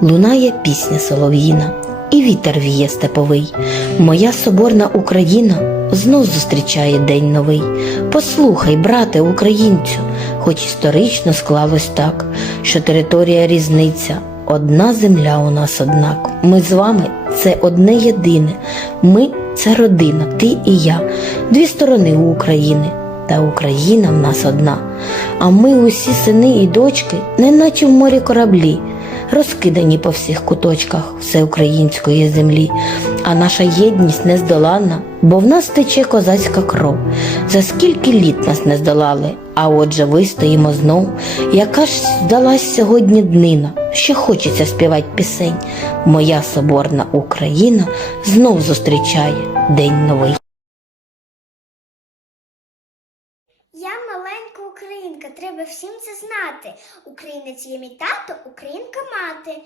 лунає пісня солов'їна, і вітер віє степовий. Моя соборна Україна знов зустрічає день новий. Послухай, брате українцю, хоч історично склалось так, що територія різниця, одна земля у нас однак. Ми з вами це одне єдине. Ми це родина, ти і я, дві сторони у України. Та Україна в нас одна, а ми усі сини і дочки, неначе в морі кораблі, розкидані по всіх куточках всеукраїнської землі, а наша єдність нездоланна, бо в нас тече козацька кров. За скільки літ нас не здолали, а отже вистоїмо знов. Яка ж здалась сьогодні днина, ще хочеться співати пісень. Моя соборна Україна знов зустрічає день новий. Я маленька українка, треба всім це знати. Українець є мій тато, українка мати.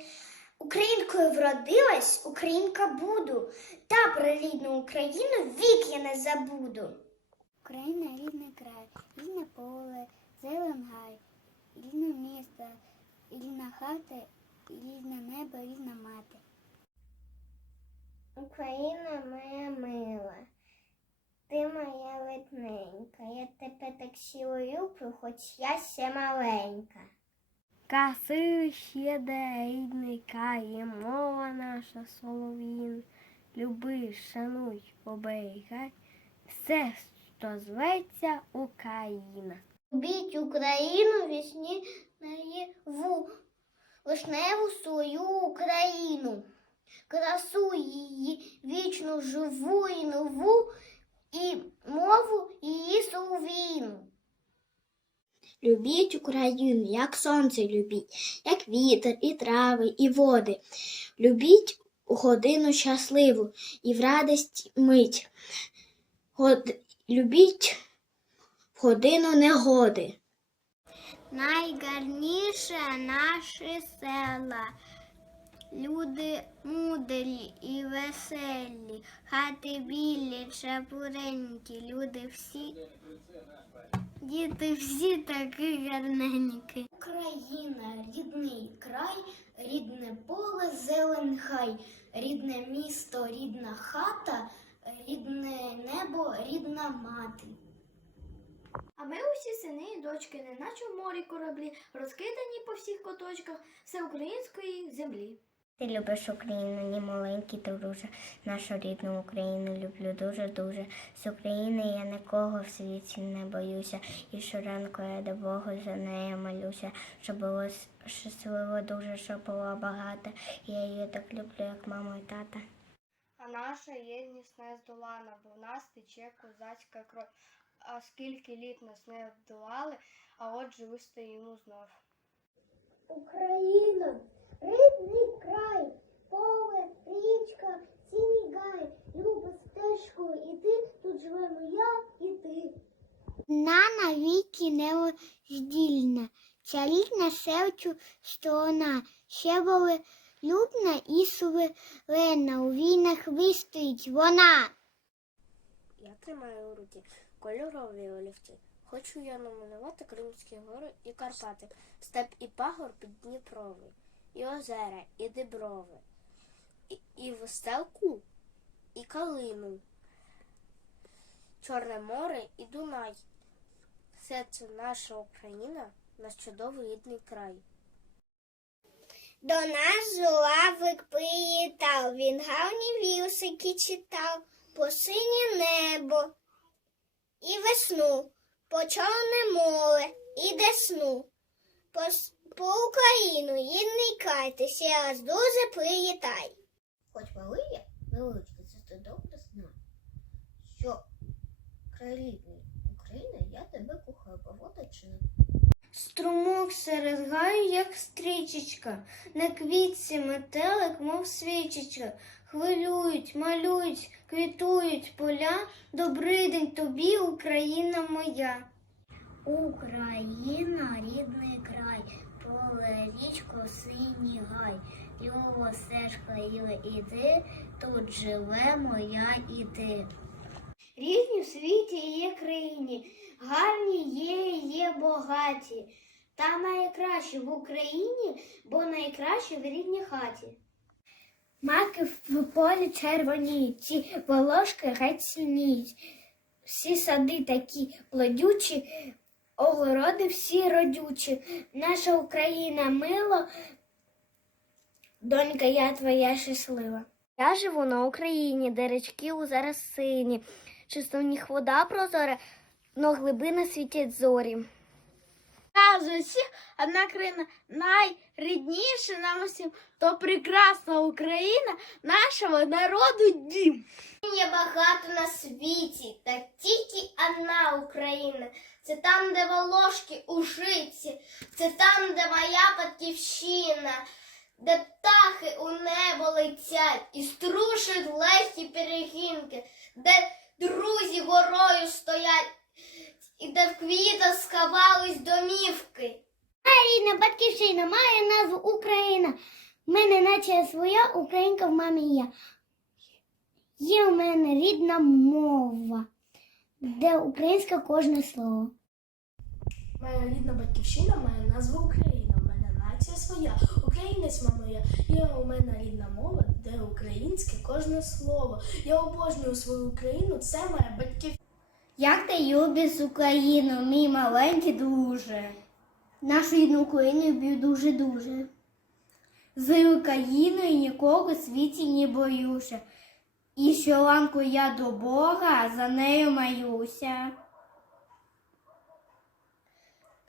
Українкою вродилась, українка буду. Та про рідну Україну вік я не забуду. Україна рідний край, рідне поле, зелен гай, рідне місто, рідна хата, рідне небо, рідна мати. Україна моя мила, ти моя литненька, я тебе так сіло люблю, хоч я ще маленька. Каси ще де є мова наша солов'їн. Люби, шануй, оберігай, все, що зветься Україна. Любіть Україну вісні наєву, вишневу свою Україну, красу її вічно живу і нову, і мову солов'їну. Любіть Україну, як сонце любіть, як вітер, і трави, і води. Любіть годину щасливу і в радість мить. Год... Любіть годину негоди. Найгарніше наші села, люди мудрі і веселі, хати білі, чепуренькі, люди всі, діти всі такі гарненькі. Україна, рідний край, рідне поле, зелен хай, рідне місто, рідна хата, рідне небо, рідна мати. А ми усі сини і дочки, неначе в морі кораблі, розкидані по всіх куточках всеукраїнської землі. Ти любиш Україну, ні маленький друже, нашу рідну Україну люблю дуже-дуже. З України я нікого в світі не боюся, і щоранку я до Бога за нею молюся, щоб було щасливо дуже, щоб було багато. Я її так люблю, як маму і тата. А наша єдність не здолана, бо в нас тече козацька кров. А скільки літ нас не вдолали, а отже вистоїмо знов. Україна, рідний край, поле, річка, синій гай, люба стежку, і ти, тут живемо я і ти. На навіки нероздільна, ця рідна серцю сторона, ще були любна і суверенна, у війнах вистоїть вона. Я тримаю у руці кольорові олівці. Хочу я намалювати Кримські гори і Карпати, степ і пагор під Дніпровий, і озера, і диброви, і, і веселку, і калину, Чорне море і Дунай. Все це наша Україна, наш чудовий рідний край. До нас журавлик приїтав, він гарні вірсики читав, по синє небо і весну, по чорне море і десну, по, по Україну їдний край, ти ще раз дуже приїтай. Хоч малий я, це ти добре знай, що край рідний України, я тебе кохаю, погода чи? Струмок серед гаю, як стрічечка, на квітці метелик, мов свічечка. Хвилюють, малюють, квітують поля. Добрий день тобі, Україна моя. Україна, рідний край, річко, синій гай, Його іли іди, тут живе моя іди. Різні в світі є країні, гарні є, є богаті. Та найкраще в Україні, бо найкраще в рідній хаті. Маки в полі червоніють, волошки геть синіють. Всі сади такі плодючі, огороди всі родючі. Наша Україна мило, донька я твоя щаслива. Я живу на Україні, де речки зараз сині, чисто в них вода прозора, но глибина світять зорі. З усіх одна країна найрідніша нам усім, то прекрасна Україна нашого народу дім. Є багато на світі, та тільки одна Україна. Це там, де волошки у житті, це там, де моя батьківщина, де птахи у небо летять і струшать легкі перегінки, де друзі горою стоять, і де в квітах сховались домівки. Рідна батьківщина має назву Україна. В мене наче своя українка в мамі є. Є у мене рідна мова, де українське кожне слово. Моя рідна батьківщина має назву Україна. У мене нація своя. Українець мама я. Є у мене рідна мова, де українське кожне слово. Я обожнюю свою Україну, це моя батьківщина. Як ти любиш Україну, мій маленький друже? Нашу рідну Україну люблю дуже-дуже. З Україною нікого в світі не боюся. І щоранку я до Бога за нею молюся.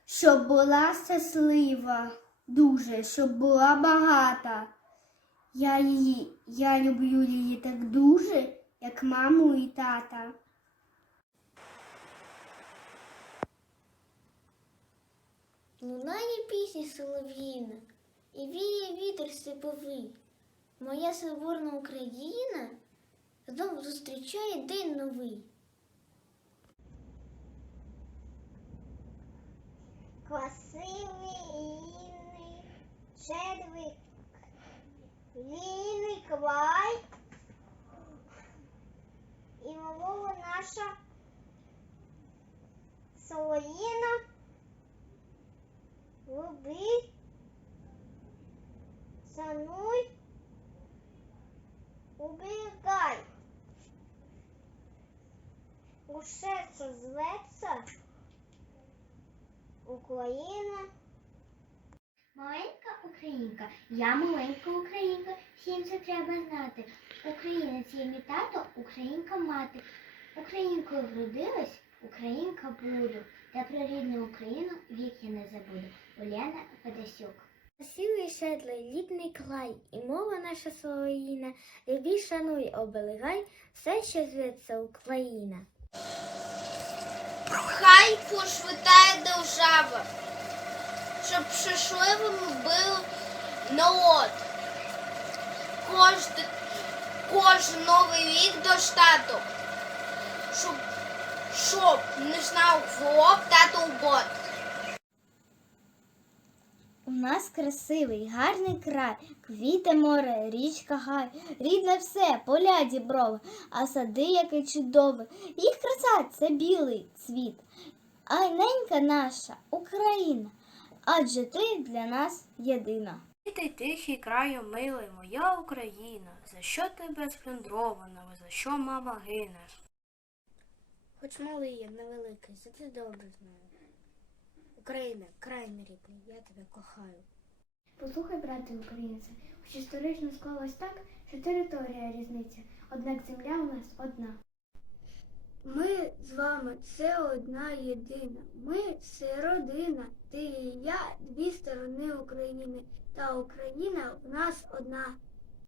Щоб була щаслива, дуже, щоб була багата. Я її, я люблю її так дуже, як маму і тата. Лунає пісні солов'їна, і віє вітер степовий. Моя соборна Україна знов зустрічає день новий. Красивий щедрий вільний край. І мова наша солоїна люби, сануй, уберігай. Усе, що зветься, Україна. Маленька українка, я маленька українка, всім це треба знати. Українець є мій тато, українка мати. Українкою вродилась, українка буду. Та про рідну Україну вік я не забуду. Уляна Федосюк. Красивий шедлий літний край, і мова наша солов'їна, любі шануй, оберігай, все, що зветься Україна. Хай пошвидає держава, щоб щасливим був народ. Кожен, кожен новий рік достаток, щоб, щоб не знав хлоп та турбот. У нас красивий, гарний край, квіти море, річка гай, рідне все, поля діброва, а сади яке чудове. Їх краса це білий цвіт. А ненька наша Україна, адже ти для нас єдина. Ти тихий краю милий, моя Україна, за що тебе сплюндрована, за що мама гине? Хоч малий я невеликий, за це добре знаю. Україна, край рідний, я тебе кохаю. Послухай, брате українця, хоч історично склалось так, що територія різниця, однак земля у нас одна. Ми з вами це одна єдина. Ми це родина. Ти і я дві сторони України. Та Україна в нас одна.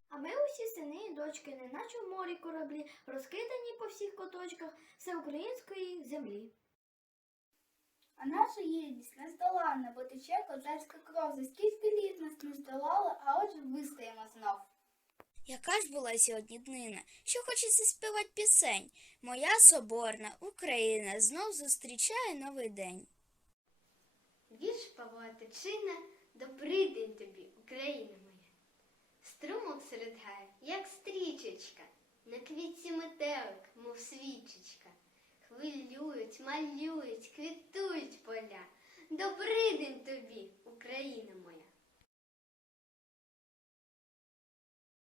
А ми усі сини і дочки, неначе в морі кораблі, розкидані по всіх куточках всеукраїнської землі. А наша єдність нездоланна, бо тече козацька кров. За скільки літ нас не здолали, а отже вистоїмо знов. Яка ж була сьогодні днина, що хочеться співати пісень. Моя соборна Україна знов зустрічає новий день. Вірш Павла Тичина, добрий день